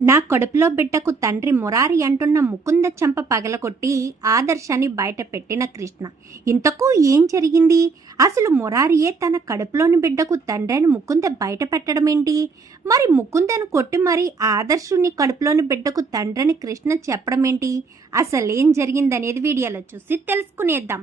నా కడుపులో బిడ్డకు తండ్రి మురారి అంటున్న ముకుంద చెంప పగలకొట్టి ఆదర్శాన్ని బయట పెట్టిన కృష్ణ. ఇంతకు ఏం జరిగింది? అసలు మురారియే తన కడుపులోని బిడ్డకు తండ్రిని ముకుంద బయట పెట్టడమేంటి మరి ముకుందను కొట్టి మరి ఆదర్శుని కడుపులోని బిడ్డకు తండ్రిని కృష్ణ చెప్పడమేంటి? అసలేం ఏం జరిగిందనేది వీడియోలో చూసి తెలుసుకునేద్దాం.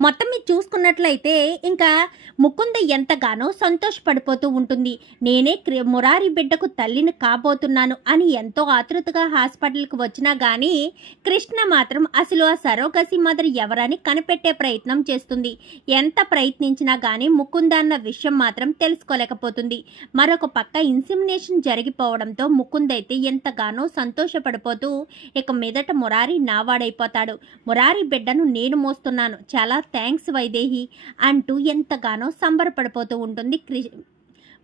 మొత్తం మీరు చూసుకున్నట్లయితే ఇంకా ముకుంద ఎంతగానో సంతోషపడిపోతూ ఉంటుంది. నేనే క్రి- మురారి బిడ్డకు తల్లిని కాబోతున్నాను అని ఎంతో ఆతృతగా హాస్పిటల్కి వచ్చినా కానీ కృష్ణ మాత్రం అసలు ఆ సరోగసి మదర్ ఎవరని కనిపెట్టే ప్రయత్నం చేస్తుంది. ఎంత ప్రయత్నించినా కానీ ముకుంద అన్న విషయం మాత్రం తెలుసుకోలేకపోతుంది. మరొక పక్క ఇన్సిమినేషన్ జరిగిపోవడంతో ముకుంద్ అయితే ఎంతగానో సంతోషపడిపోతూ ఇక మీదట మురారి నావాడైపోతాడు. మురారి బిడ్డను నేను మోస్తున్నాను. చాలా థ్యాంక్స్ వైదేహి అంటూ ఎంతగానో సంబరపడిపోతూ ఉంటుంది క్రి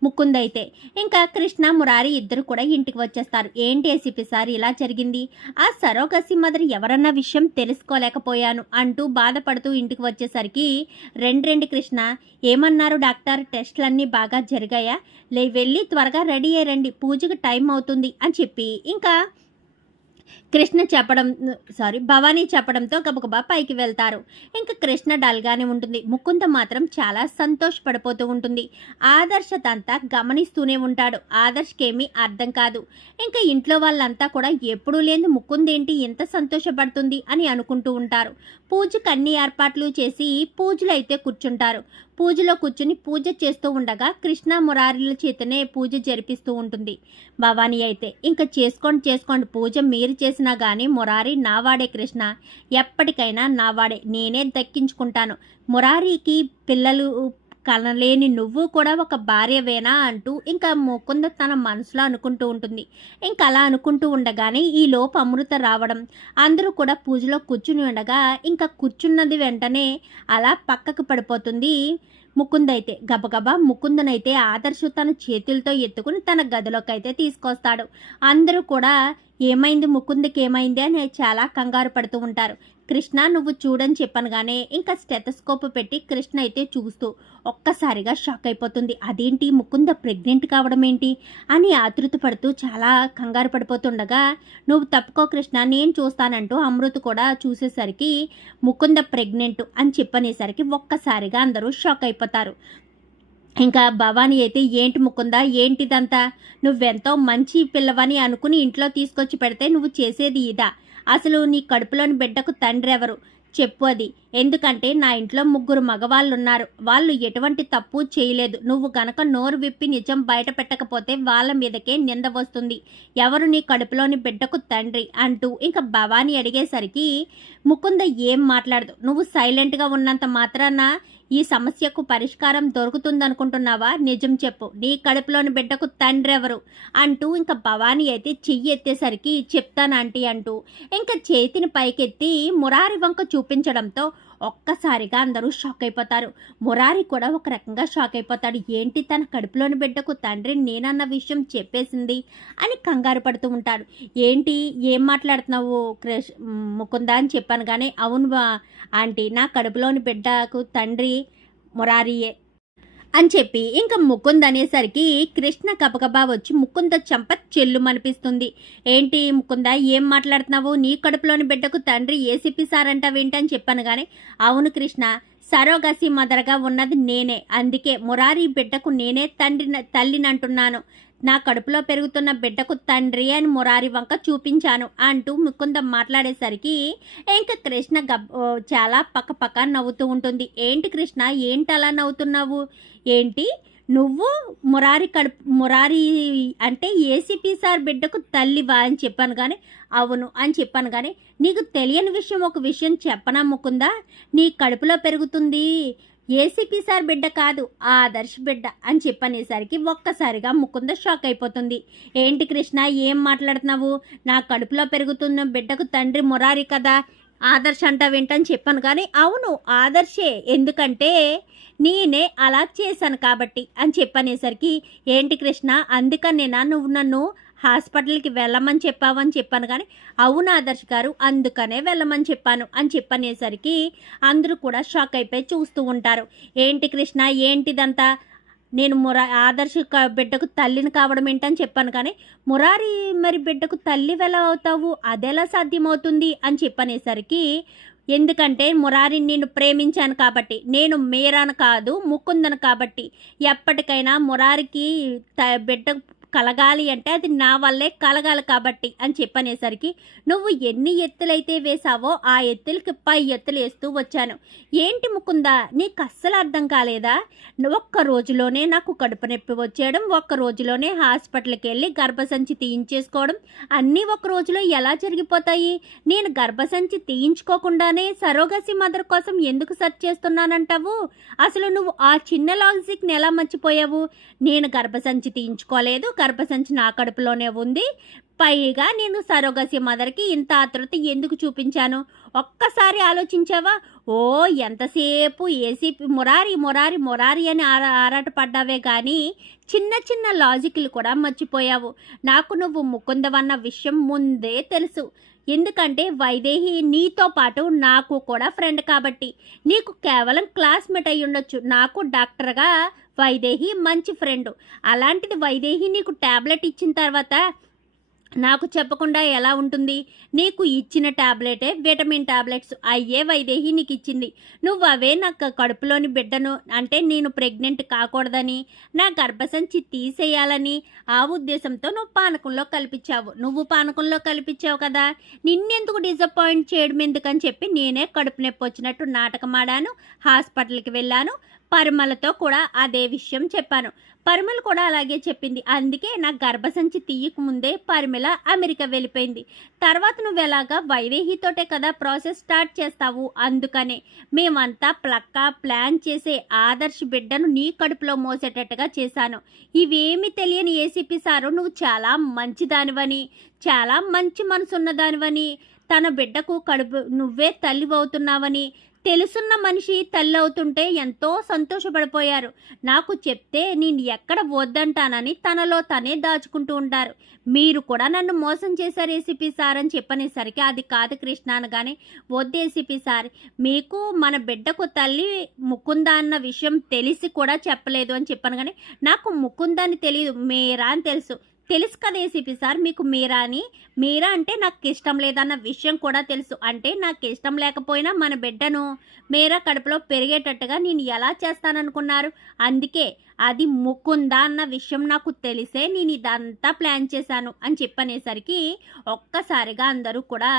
ముకుంద్ అయితే ఇంకా కృష్ణ మురారి ఇద్దరు కూడా ఇంటికి వచ్చేస్తారు. ఏంటి ఏసీపీ సార్ ఇలా జరిగింది? ఆ సరోగసి మదర్ ఎవరన్న విషయం తెలుసుకోలేకపోయాను అంటూ బాధపడుతూ ఇంటికి వచ్చేసరికి రెండు రెండు కృష్ణ ఏమన్నారు డాక్టర్? టెస్ట్లన్నీ బాగా జరిగాయా? లే వెళ్ళి త్వరగా రెడీ అయ్యండి పూజకు టైం అవుతుంది అని చెప్పి. ఇంకా కృష్ణ చెప్పడం సారీ భవానీ చెప్పడంతో గబగబా పైకి వెళ్తారు. ఇంకా కృష్ణ డల్గానే ఉంటుంది. ముకుంద మాత్రం చాలా సంతోషపడిపోతూ ఉంటుంది. ఆదర్శ తంతా గమనిస్తూనే ఉంటాడు. ఆదర్శకేమీ అర్థం కాదు. ఇంకా ఇంట్లో వాళ్ళంతా కూడా ఎప్పుడూ లేని ముకుందేంటి ఎంత సంతోషపడుతుంది అని అనుకుంటూ ఉంటారు. పూజకు అన్ని ఏర్పాట్లు చేసి పూజలు అయితే కూర్చుంటారు. పూజలో కూర్చుని పూజ చేస్తూ ఉండగా కృష్ణ మురారిల చేతనే పూజ జరిపిస్తూ ఉంటుంది. భవానీ అయితే ఇంకా చేసుకోండి చేసుకోండి పూజ మీరు చేసినా కానీ మురారి నావాడే కృష్ణ. ఎప్పటికైనా నావాడే నేనే దక్కించుకుంటాను. మురారికి పిల్లలు కనలేని నువ్వు కూడా ఒక భార్యవేనా? అంటూ ఇంకా ముకుంద తన మనసులో అనుకుంటూ ఉంటుంది. ఇంకా అలా అనుకుంటూ ఉండగానే ఈ లోపు అమృత రావడం. అందరూ కూడా పూజలో కూర్చుని ఉండగా ఇంకా కూర్చున్నది వెంటనే అలా పక్కకు పడిపోతుంది ముకుందైతే గబగబా ముకుందనైతే ఆదర్శ తన చేతులతో ఎత్తుకుని తన గదిలోకి అయితే తీసుకొస్తాడు. అందరూ కూడా ఏమైంది? ముకుందకి ఏమైంది అని చాలా కంగారు పడుతూ ఉంటారు. కృష్ణ నువ్వు చూడని చెప్పనగానే ఇంకా స్టెథస్కోప్ పెట్టి కృష్ణ అయితే చూస్తూ ఒక్కసారిగా షాక్ అయిపోతుంది. అదేంటి? ముకుంద ప్రెగ్నెంట్ కావడం ఏంటి? అని ఆతృత పడుతూ చాలా కంగారు పడిపోతుండగా నువ్వు తప్పుకో కృష్ణ నేను చూస్తానంటూ అమృత కూడా చూసేసరికి ముకుంద ప్రెగ్నెంట్ అని చెప్పనేసరికి ఒక్కసారిగా అందరూ షాక్ అయిపోతారు. ఇంకా భవానీ అయితే ఏంటి ముకుందా? ఏంటిదంతా? నువ్వెంతో మంచి పిల్లవని అనుకుని ఇంట్లో తీసుకొచ్చి పెడితే నువ్వు చేసేది ఇదా? అసలు నీ కడుపులోని బిడ్డకు తండ్రి ఎవరు? చెప్పు అది. ఎందుకంటే నా ఇంట్లో ముగ్గురు మగవాళ్ళు ఉన్నారు వాళ్ళు ఎటువంటి తప్పు చేయలేదు. నువ్వు గనక నోరు విప్పి నిజం బయట పెట్టకపోతే వాళ్ళ మీదకే నింద వస్తుంది. ఎవరు నీ కడుపులోని బిడ్డకు తండ్రి అంటూ ఇంకా భవానీ అడిగేసరికి ముకుంద ఏం మాట్లాడదు? నువ్వు సైలెంట్గా ఉన్నంత మాత్రాన ఈ సమస్యకు పరిష్కారం దొరుకుతుందనుకుంటున్నావా? నిజం చెప్పు. నీ కడుపులోని బిడ్డకు తండ్రి ఎవరు అంటూ ఇంకా భవానీ అయితే చెయ్యి ఎత్తేసరికి చెప్తాను ఆంటీ అంటూ ఇంకా చేతిని పైకెత్తి మురారి వంక చూపించడంతో ఒక్కసారిగా అందరూ షాక్ అయిపోతారు. మురారి కూడా ఒక రకంగా షాక్ అయిపోతాడు. ఏంటి తన కడుపులోని బిడ్డకు తండ్రి నేనన్న విషయం చెప్పేసింది అని కంగారు పడుతూ ఉంటాడు. ఏంటి? ఏం మాట్లాడుతున్నావు క్రష్? ముకుందా అని చెప్పాను కానీ అవును ఆంటీ నా కడుపులోని బిడ్డకు తండ్రి మురారియే. అని చెప్పి ఇంకా ముకుంద్ అనేసరికి కృష్ణ గబగబా వచ్చి ముకుంద చంప చెల్లుమనిపిస్తుంది. ఏంటి ముకుంద ఏం మాట్లాడుతున్నావు? నీ కడుపులోని బిడ్డకు తండ్రి ఏసీపీ సార్ అంటావేంటని చెప్పాను కానీ అవును కృష్ణ సరోగసి మదరగా ఉన్నది నేనే అందుకే మురారి బిడ్డకు నేనే తండ్రి తల్లినంటున్నాను. నా కడుపులో పెరుగుతున్న బిడ్డకు తండ్రి అని మురారి వంక చూపించాను అంటూ ముకుందం మాట్లాడేసరికి ఇంకా కృష్ణ గబ్ చాలా పక్కపక్క నవ్వుతూ ఉంటుంది. ఏంటి కృష్ణ ఏంటి అలా నవ్వుతున్నావు? ఏంటి? నువ్వు మురారి కడుపు మురారి అంటే ఏసీపీ సార్ బిడ్డకు తల్లివా అని చెప్పాను కానీ అవును అని చెప్పాను కానీ నీకు తెలియని విషయం ఒక విషయం చెప్పనా ముకుందా? నీ కడుపులో పెరుగుతుంది ఏసీపీ సార్ బిడ్డ కాదు ఆదర్శ్ బిడ్డ అని చెప్పనేసరికి ఒక్కసారిగా ముకుంద షాక్ అయిపోతుంది. ఏంటి కృష్ణ ఏం మాట్లాడుతున్నావు? నా కడుపులో పెరుగుతున్న బిడ్డకు తండ్రి మురారి కదా. ఆదర్శ్ అంటావేంటని చెప్పాను కానీ అవును ఆదర్శే. ఎందుకంటే నేనే అలా చేశాను కాబట్టి అని చెప్పనేసరికి ఏంటి కృష్ణ అందుకనేనా నువ్వు నన్ను హాస్పిటల్కి వెళ్ళమని చెప్పావని చెప్పాను కానీ అవును ఆదర్శ్ గారు అందుకనే వెళ్ళమని చెప్పాను అని చెప్పనేసరికి అందరూ కూడా షాక్ అయిపోయి చూస్తూ ఉంటారు. ఏంటి కృష్ణ ఏంటిదంతా? నేను మురా ఆదర్శ బిడ్డకు తల్లిని కావడం ఏంటని చెప్పాను కానీ మురారి మరి బిడ్డకు తల్లి ఎలా అవుతావు? అదెలా సాధ్యమవుతుంది? అని చెప్పనేసరికి ఎందుకంటే మురారిని నేను ప్రేమించాను కాబట్టి నేను మీరాను కాదు ముకుందను కాబట్టి ఎప్పటికైనా మురారికి త బిడ్డ కలగాలి అంటే అది నా వల్లే కలగాలి కాబట్టి అని చెప్పనేసరికి నువ్వు ఎన్ని ఎత్తులైతే వేశావో ఆ ఎత్తులకి పై ఎత్తులు వేస్తూ వచ్చాను. ఏంటి ముకుందా? నీకు అస్సలు అర్థం కాలేదా? ఒక్క రోజులోనే నాకు కడుపు నొప్పి వచ్చేయడం ఒక్క రోజులోనే హాస్పిటల్కి వెళ్ళి గర్భసంచి తీయించేసుకోవడం అన్నీ ఒక రోజులో ఎలా జరిగిపోతాయి? నేను గర్భసంచి తీయించుకోకుండానే సరోగసి మదర్ కోసం ఎందుకు సెర్చ్ చేస్తున్నానంటావు? అసలు నువ్వు ఆ చిన్న లాజిక్ని ఎలా మర్చిపోయావు? నేను గర్భసంచి తీయించుకోలేదు గర్భసంచి నా కడుపులోనే ఉంది. పైగా నేను సరోగసి మదర్కి ఇంత ఆతృత ఎందుకు చూపించాను? ఒక్కసారి ఆలోచించావా? ఓ ఎంతసేపు ఏసీపీ మురారి మురారి మురారి అని ఆరా ఆరాటపడ్డావే కానీ చిన్న చిన్న లాజిక్లు కూడా మర్చిపోయావు. నాకు నువ్వు ముకుందవన్న విషయం ముందే తెలుసు. ఎందుకంటే వైదేహి నీతో పాటు నాకు కూడా ఫ్రెండ్ కాబట్టి. నీకు కేవలం క్లాస్మేట్ అయి ఉండొచ్చు నాకు డాక్టర్గా వైదేహి మంచి ఫ్రెండ్. అలాంటిది వైదేహి నీకు ట్యాబ్లెట్ ఇచ్చిన తర్వాత నాకు చెప్పకుండా ఎలా ఉంటుంది? నీకు ఇచ్చిన ట్యాబ్లెటే విటమిన్ టాబ్లెట్స్ అయ్యే వైదేహి నీకు ఇచ్చింది. నువ్వు అవే నాకు కడుపులోని బిడ్డను అంటే నేను ప్రెగ్నెంట్ కాకూడదని నా గర్భసంచి తీసేయాలని ఆ ఉద్దేశంతో నువ్వు పానకంలో కల్పించావు. నువ్వు పానకంలో కల్పించావు కదా. నిన్నెందుకు డిసప్పాయింట్ చేయడం ఎందుకని చెప్పి నేనే కడుపు నొప్పి వచ్చినట్టు నాటకం ఆడాను హాస్పిటల్కి వెళ్ళాను. పరుమలతో కూడా అదే విషయం చెప్పాను. పరిమళ కూడా అలాగే చెప్పింది. అందుకే నా గర్భసంచి తీయక ముందే పరిమళ అమెరికా వెళ్ళిపోయింది. తర్వాత నువ్వు ఎలాగా వైదేహితోటే కదా ప్రాసెస్ స్టార్ట్ చేస్తావు? అందుకనే మేమంతా ప్లక్కా ప్లాన్ చేసే ఆదర్శ్ బిడ్డను నీ కడుపులో మోసేటట్టుగా చేశాను. ఇవేమి తెలియని ఏసీపీ సారు నువ్వు చాలా మంచిదానివని చాలా మంచి మనసున్నదానివని తన బిడ్డకు కడుపు నువ్వే తల్లి అవుతున్నావని తెలుసున్న మనిషి తల్లి అవుతుంటే ఎంతో సంతోషపడిపోయారు. నాకు చెప్తే నేను ఎక్కడ వద్దంటానని తనలో తనే దాచుకుంటూ ఉంటారు. మీరు కూడా నన్ను మోసం చేశారు ఏసీపీ సార్ అని చెప్పనేసరికి అది కాదు కృష్ణ అనగానే వద్దు ఏసీపీ సార్ మీకు మన బిడ్డకు తల్లి ముకుంద అన్న విషయం తెలిసి కూడా చెప్పలేదు అని చెప్పాను కానీ నాకు ముకుందని తెలియదు మీరా అని తెలుసు. తెలుసు కదా ఏసీపీ సార్ మీకు మీరా అని. మీరా అంటే నాకు ఇష్టం లేదన్న విషయం కూడా తెలుసు. అంటే నాకు ఇష్టం లేకపోయినా మన బిడ్డను మీరా కడుపులో పెరిగేటట్టుగా నేను ఎలా చేస్తాననుకున్నారు? అందుకే అది ముక్కుందా అన్న విషయం నాకు తెలిసే నేను ఇదంతా ప్లాన్ చేశాను అని చెప్పనేసరికి ఒక్కసారిగా అందరూ కూడా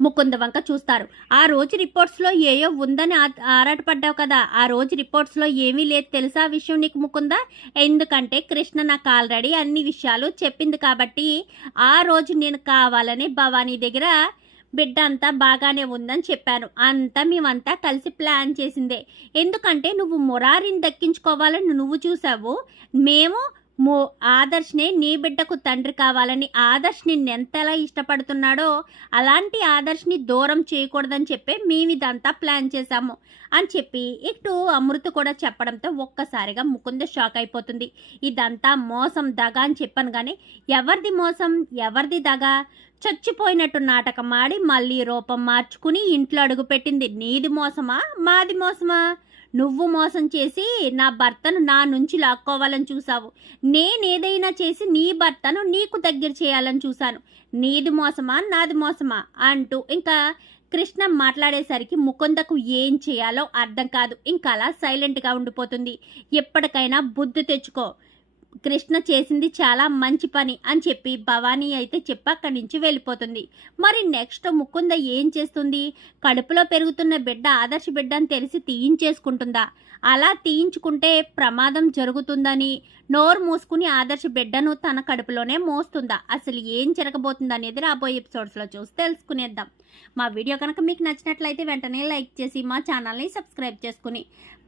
ముకుంద వంక చూస్తారు. ఆ రోజు రిపోర్ట్స్లో ఏయో ఉందని ఆ- ఆరాటపడ్డావు కదా. ఆ రోజు రిపోర్ట్స్లో ఏమీ లేదు తెలుసా ఆ విషయం నీకు ముకుందా? ఎందుకంటే కృష్ణ నాకు ఆల్రెడీ అన్ని విషయాలు చెప్పింది కాబట్టి ఆ రోజు నేను కావాలని భవానీ దగ్గర బిడ్డ అంతా బాగానే ఉందని చెప్పాను. అంతా మేమంతా కలిసి ప్లాన్ చేసిందే. ఎందుకంటే నువ్వు మురారిని దక్కించుకోవాలని నువ్వు చూసావు. మేము మో ఆదర్శ్నే నీ బిడ్డకు తండ్రి కావాలని ఆదర్శ్ నిన్నెంతలా ఇష్టపడుతున్నాడో అలాంటి ఆదర్శ్ని దూరం చేయకూడదని చెప్పి మేము ఇదంతా ప్లాన్ చేశాము. అని చెప్పి ఇటు అమృత కూడా చెప్పడంతో ఒక్కసారిగా ముకుంద షాక్ అయిపోతుంది. ఇదంతా మోసం దగ అని చెప్పాను కానీ ఎవరిది మోసం? ఎవరిది దగ? చచ్చిపోయినట్టు నాటకం ఆడి మళ్ళీ రూపం మార్చుకుని ఇంట్లో అడుగుపెట్టింది నీది మోసమా? మాది మోసమా? నువ్వు మోసం చేసి నా భర్తను నా నుంచి లాక్కోవాలని చూసావు నేనేదైనా చేసి నీ భర్తను నీకు దగ్గర చేయాలని చూశాను. నీది మోసమా? నాది మోసమా? అంటూ ఇంకా కృష్ణ మాట్లాడేసరికి ముకుందకు ఏం చేయాలో అర్థం కాదు. ఇంకా అలా సైలెంట్గా ఉండిపోతుంది. ఎప్పటికైనా బుద్ధి తెచ్చుకో. కృష్ణ చేసింది చాలా మంచి పని అని చెప్పి భవానీ అయితే చెప్పి అక్కడి నుంచి వెళ్ళిపోతుంది. మరి నెక్స్ట్ ముకుంద ఏం చేస్తుంది? కడుపులో పెరుగుతున్న బిడ్డ ఆదర్శ బిడ్డ అని తెలిసి తీయించేసుకుంటుందా? అలా తీయించుకుంటే ప్రమాదం జరుగుతుందని నోరు మూసుకుని ఆదర్శ బిడ్డను తన కడుపులోనే మోస్తుందా? అసలు ఏం జరగబోతుంది అనేది రాబోయే ఎపిసోడ్స్లో చూసి తెలుసుకునేద్దాం. మా వీడియో కనుక మీకు నచ్చినట్లయితే వెంటనే లైక్ చేసి మా ఛానల్ని సబ్స్క్రైబ్ చేసుకుని